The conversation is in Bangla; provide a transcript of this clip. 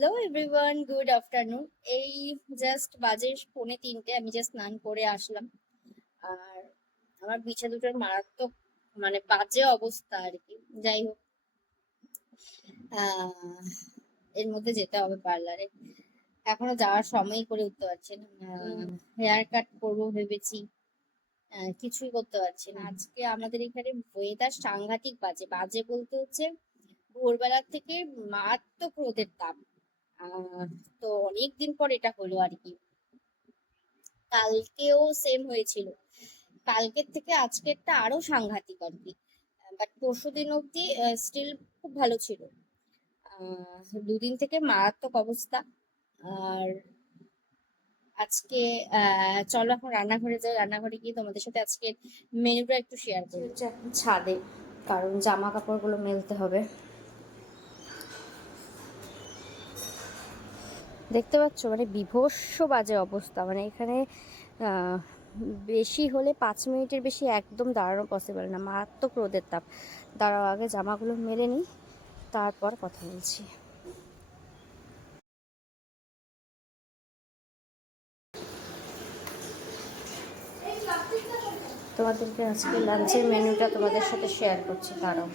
Hello everyone, good afternoon. এই জাস্ট বাজে 2:45, আমি জাস্ট স্নান করে আসলাম। আর আমার বিছা দুটোর মারাত্মক বাজে অবস্থা আর কি। যাই হোক, আহ এর মধ্যে যেতে হবে পার্লারে। এখনো যাওয়ার সময় করে উঠতে পারছি না। হেয়ার কাট করবো ভেবেছি, কিছুই করতে পারছি না। আজকে আমাদের এখানে ওয়েদার সাংঘাতিক বাজে বাজে বলতে হচ্ছে ভোরবেলার থেকে মারাত্মক রোদের তাপ। আহ তো অনেকদিন পর এটা হলো আর কি। কালকেও সেম হয়েছিল, কালকের থেকে আজকেরটা আরো সাংঘাতিক আর কি। বাট পরশুদিন অব্দি স্টিল খুব ভালো ছিল। দুদিন থেকে মারাত্মক অবস্থা। আর আজকে চলো এখন রান্নাঘরে যাই, রান্নাঘরে গিয়ে তোমাদের সাথে আজকে মেনুটা একটু শেয়ার করি। হচ্ছে এখন ছাদে, কারণ জামা কাপড়গুলো মেলতে হবে। দেখতে পাচ্ছ বিভৎস বাজে অবস্থা। এখানে বেশি হলে 5 মিনিটের বেশি একদম দাঁড়ানো পসিবল না, মারাত্মক রোদের তাপ। দাঁড়াও, আগে জামাগুলো মেলে নিই, তারপর কথা বলছি। তোমাদেরকে আজকে লাঞ্চের মেনুটা তোমাদের সাথে শেয়ার করছি, দাঁড়াও।